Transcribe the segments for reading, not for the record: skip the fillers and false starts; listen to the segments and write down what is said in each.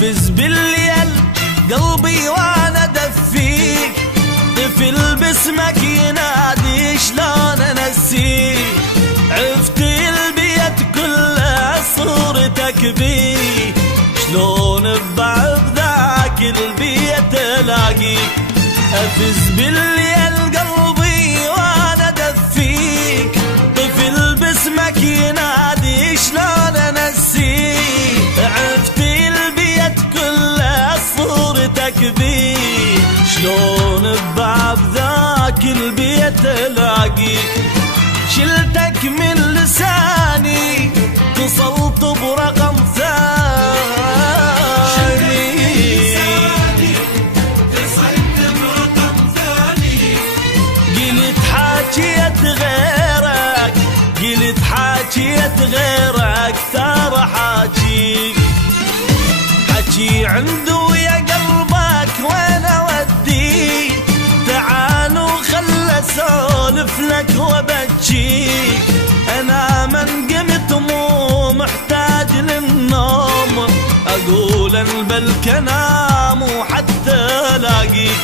أفز بالليل قلبي وانا دفيك، طفل باسمك ينادي شلون انسيك، عفت البيت كله صورتك بيه، شلون ببعض ذاك البيت الاقيك. أفز بالليل قلبي وانا دفيك، طفل باسمك ينادي شلون انسيك، عفت البيت كله صورتك بيه، شلون بباب ذاك البيت الاقيك. شلتك من لساني اتصلت برقم ثاني، قلت حاجيت غيرك، قلت حاجيت غيرك ثار حاجيك، حكي عنده يا قلبك وين اوديك، تعالوا خل اسولف لك وبجيك، انا من قمت مو محتاج للنوم، اقول انبلك انام وحتى الاقيك،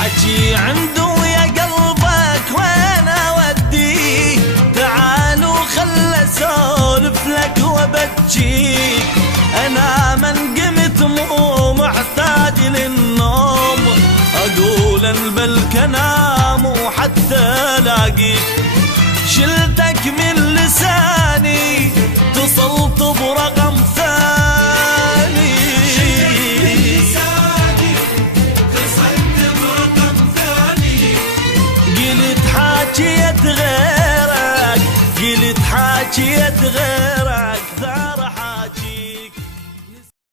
حكي عنده يا قلبك وين اوديك، تعالوا خل اسولف لك وبجيك، انا من قمت مو محتاج للنوم، اقول انبلك انام وحتى الاقيك. شلتك من لساني اتصلت برقم